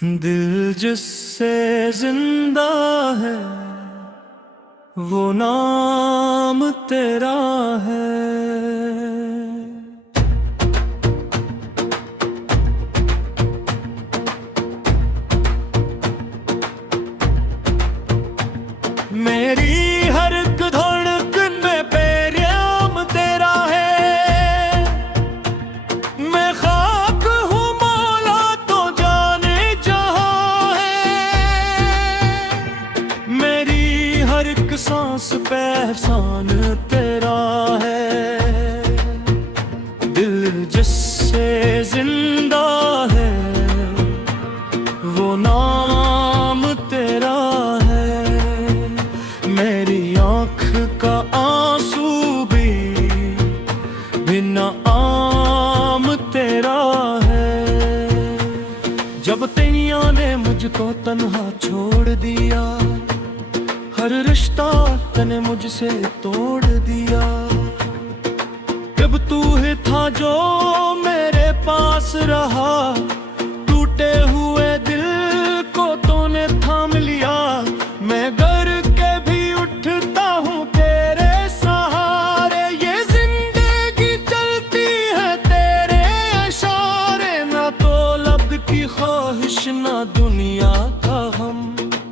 दिल जिससे जिंदा है वो नाम तेरा है। मेरी हर एक धड़कन में पैगाम तेरा है। मैं खाक हूँ मौला तो जाने जहां है। मेरी हर एक सांस पे एहसान तेरा है। दिल जिससे जिंदा है वो नाम तेरा है। मेरी आँख का आंसू भी बिना आम तेरा है। जब तेनिया ने मुझको तन्हा छोड़ दिया, हर रिश्ता तने मुझसे तोड़ दिया। जब तू ही था जो मेरे पास रहा, टूटे हुए दिल को तूने थाम लिया। मैं गर के भी उठता हूँ तेरे सहारे। ये जिंदगी चलती है तेरे इशारे। ना तो लब की ख्वाहिश ना दुनिया का हम,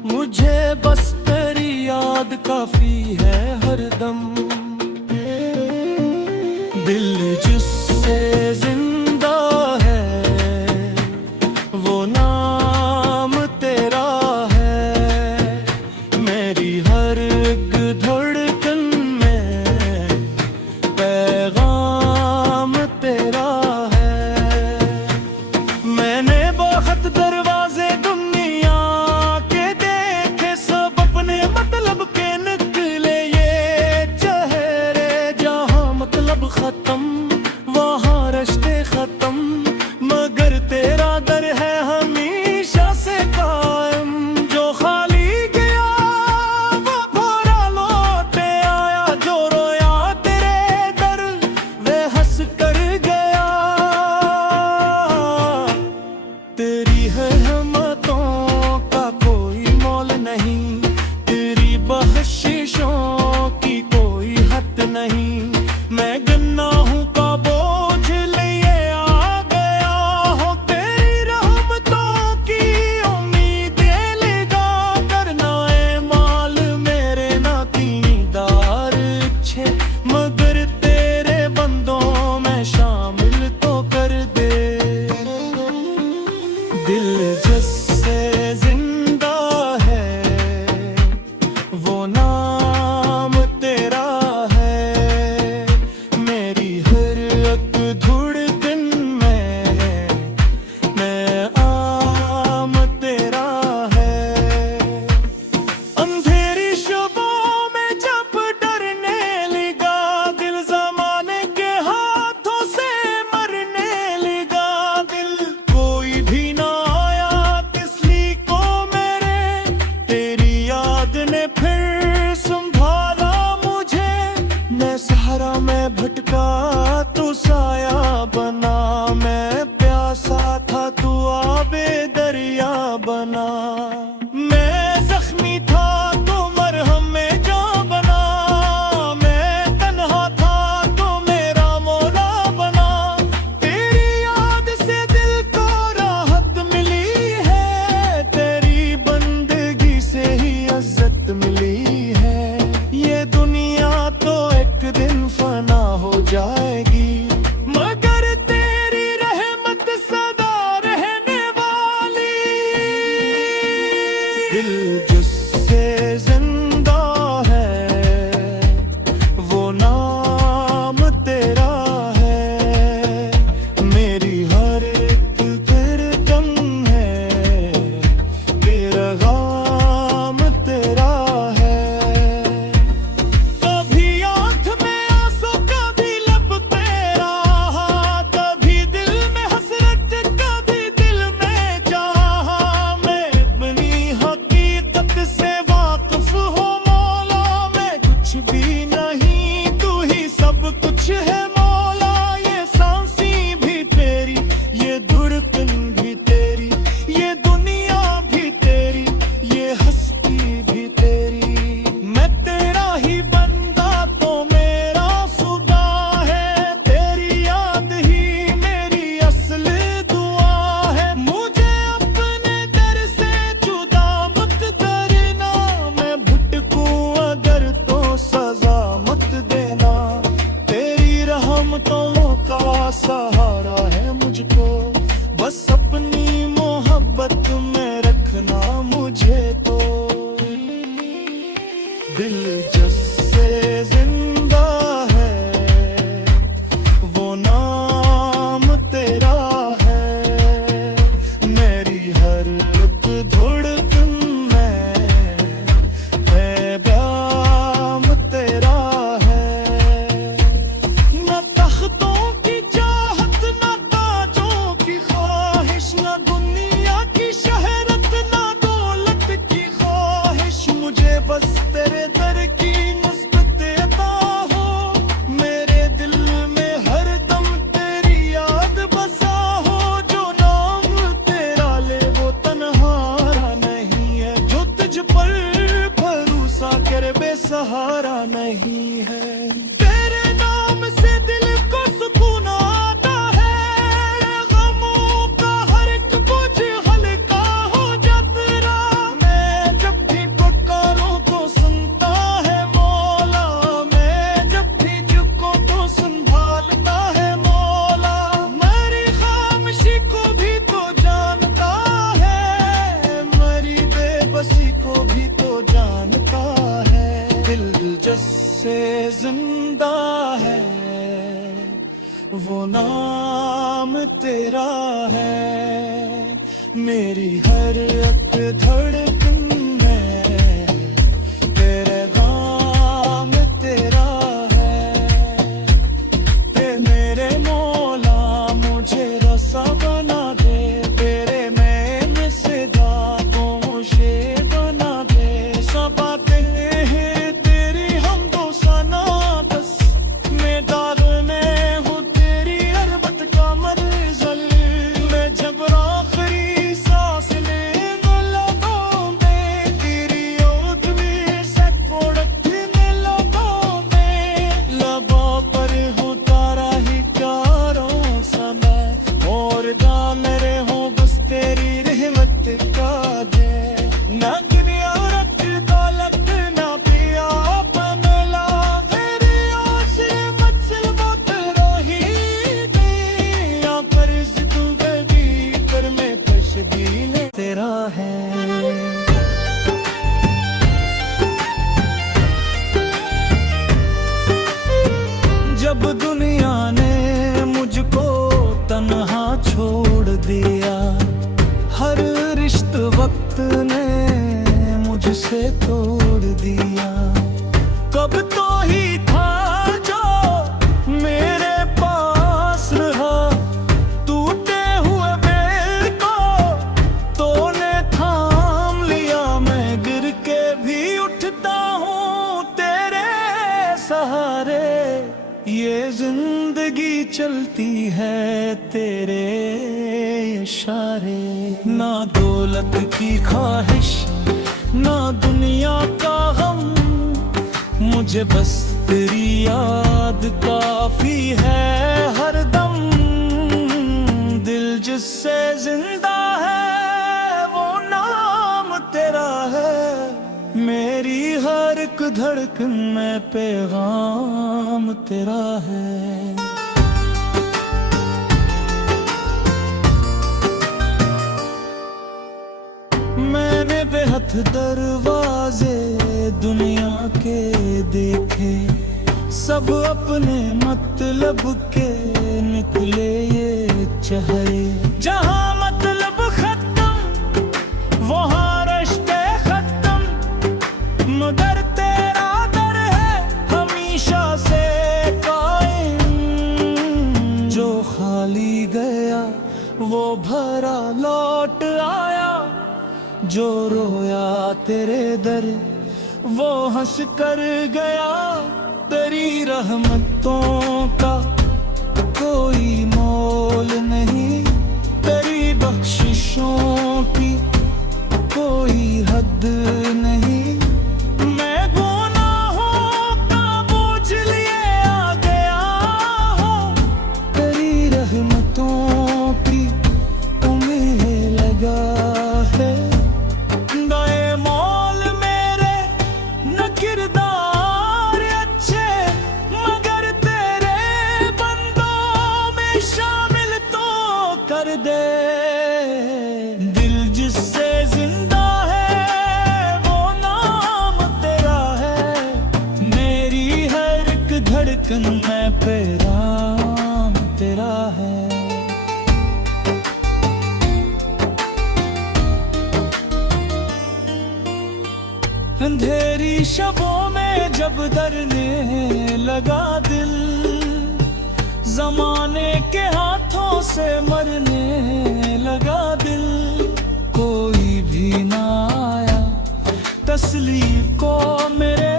मुझे बस तेरी याद काफी है हरदम। दिल जिससे जिंदा है वो नाम तेरा है। मेरी हर एक धड़कन में पैगाम तेरा है। मैंने बहुत दरवाजे दुनिया के देखे, सब अपने मतलब के निकले ये चेहरे। जहाँ मतलब खत्म वहाँ रिश्ते खत्म, मगर तेरा दर है हमेशा से कायम। जो खाली गया वो भरा लौटे आया, जो रोया तेरे दर वे हंस कर गया। तेरी है हिम्मतों का कोई मोल नहीं, तेरी बख्शिशों की कोई हद नहीं। मैं गन्ना हूँ का बोझ लिए आ गया हो, तेरी रहमतों की उम्मीदें लगा करना है माल मेरे ना दीदार अच्छे। मगर तेरे बंदों में शामिल तो कर दे। दिल जिससे जिंदा है वो नाम तेरा है। मेरी हर एक धड़कन में आम तेरा है। अंधेरी शबों में जब डरने लगा, दिल जमाने के हाथों से मरने लगा। दिल कोई भी ना आया तिसली को मेरे, तेरी याद ने फिर संभाला मुझे। मैं सहारा मैं भटका तू साया बना, मैं प्यासा था तू आबे दरिया बना। मैं जख्मी था तो मरहम में जान बना, मैं तन्हा था तो मेरा मौला बना। तेरी याद से दिल को राहत मिली है, तेरी बंदगी से ही इज्जत मिली है। ये दुनिया तो एक दिन फना हो जाएगी, मगर तेरी रहमत सदा रहने वाली। नाम तेरा है। मेरी हर एक धड़कन में तेरे नाम तेरा है। ते मेरे मौला मुझे रसा बना दे, तेरे मैं से दागों से बना दे। सब बातें हैं तेरी हम दो सना, बस मैं दाग में हूँ तेरी अरबत का मरज़ल। मैं जब आखिरी सांस लेने लगूं दे, तेरी ओट में सकोड़त में लगूं दे। लबों पर हो तारा ही प्यारों समय, और दाम मेरे हो बस तेरी रहमत का दे। ना दुनिया रख दौलत ना पिया पमला, तेरी आसरे मंजिल बहुत रही या कर्ज तू गदी पर मैं तशबीह तेरा है। जब दुनिया ने मुझको तन्हा छोड़ दिया, हर रिश्ते वक्त ने मुझसे तोड़ दिया। कब तो ही था जो मेरे पास रहा, टूटे हुए बेल को तूने थाम लिया। मैं गिर के भी उठता हूँ तेरे सहारे, ये जिंदगी चलती है तेरे इशारे। ना दौलत की ख्वाहिश ना दुनिया का गम, मुझे बस तेरी याद काफी है हरदम। दिल जिससे जिंदा है वो नाम तेरा है। मेरी हर एक धड़कन में पैगाम तेरा है। मैंने बेहद दरवाजे दुनिया के देखे, सब अपने मतलब के निकले ये चेहरे। जहाँ मतलब खत्म वहाँ रिश्ते खत्म, मगर तेरा दर है हमेशा से कायम। जो खाली गया वो भरा लौट आया, जो रोया तेरे दर वो हंस कर गया। तेरी रहमतों का कोई मोल नहीं, तेरी बख्शिशों की कोई हद नहीं। मैं गुनाहों का बोझ लिए आ गया हूँ, तेरी रहमतों की तुम्हें लगा है। दाए मौल मेरे न किरदार अच्छे, मगर तेरे बंदों में शामिल तो कर दे। दिल जिससे जिंदा है वो नाम तेरा है। मेरी हर एक धड़कन में पैगाम तेरा है। अंधेरी शबों में जब डरने लगा दिल, जमाने के हाथों से मरने लगा दिल। कोई भी ना आया तस्लीम को मेरे,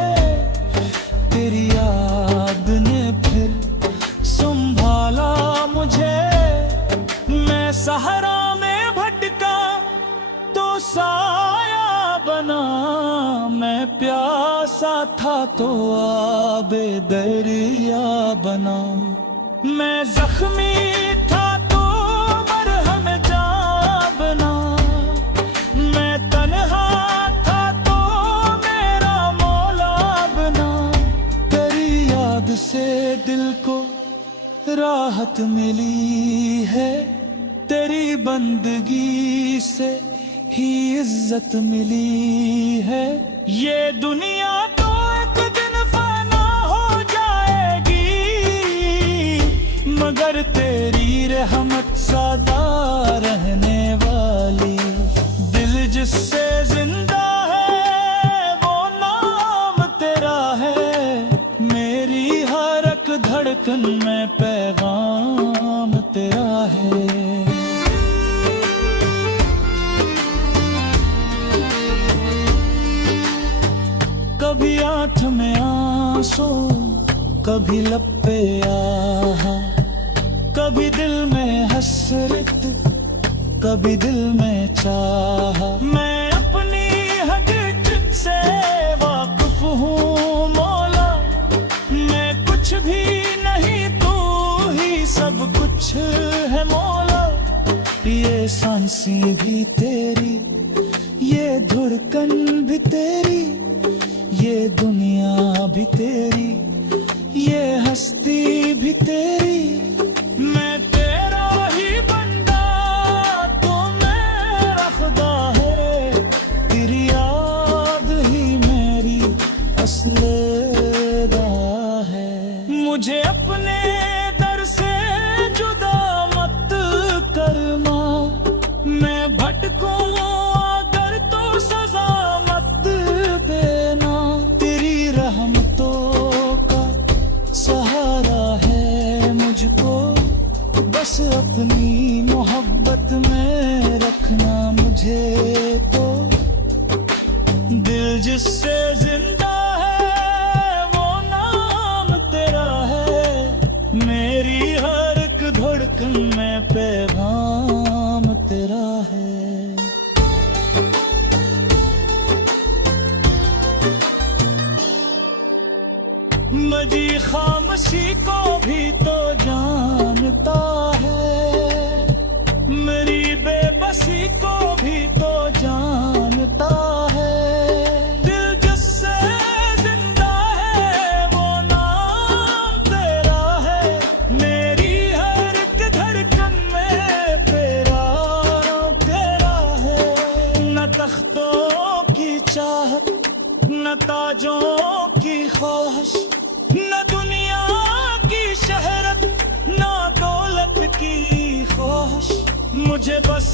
तेरी याद ने फिर संभाला मुझे। मैं सहारा में भटका तो साया बना, मैं प्यासा था तो आबे दरिया बना। मैं जख्मी था तो मरहम जां बना, मैं तन्हा था तो मेरा मौला बना। तेरी याद से दिल को राहत मिली है, तेरी बंदगी से ही इज्जत मिली है। ये दुनिया तो एक दिन फना हो जाएगी, मगर तेरी रहमत सादा रहने वाली। दिल जिससे जिंदा है वो नाम तेरा है, मेरी हर एक धड़कन में पैगाम तेरा है। कभी आंख में आंसू, कभी लब पे आहा, कभी दिल में हसरत, कभी दिल में चाहा। मैं अपनी हकीकत से वाकिफ हूँ मौला, मैं कुछ भी नहीं तू ही सब कुछ है मौला। ये सांसें भी तेरी, ये धड़कन भी तेरी, ये दुनिया भी तेरी, ये हस्ती भी तेरी। मैं तेरा ही बंदा, तू मेरा खुदा है, तेरी याद ही मेरी असले दा है। मुझे अपने दर से जुदा मत करना, मैं भटकूं अगर तो सजा मत देना। तेरी रहमतों का सहारा है मुझको, बस अपनी मोहब्बत में रखना मुझे तो। दिल जिससे जिंदा है वो नाम तेरा है, मेरी हर एक धड़कन में पैगाम तेरा है। मजी खामोशी को भी तो जानता है, मेरी बेबसी को भी तो जानता है। दिल जिससे जिंदा है वो नाम तेरा है, मेरी हर एक धड़कन में पैगाम तेरा है। न तख्तों की चाहत, न ताजों की ख्वाहिश, न दुनिया की शहरत, न दौलत की ख्वाहिश, मुझे बस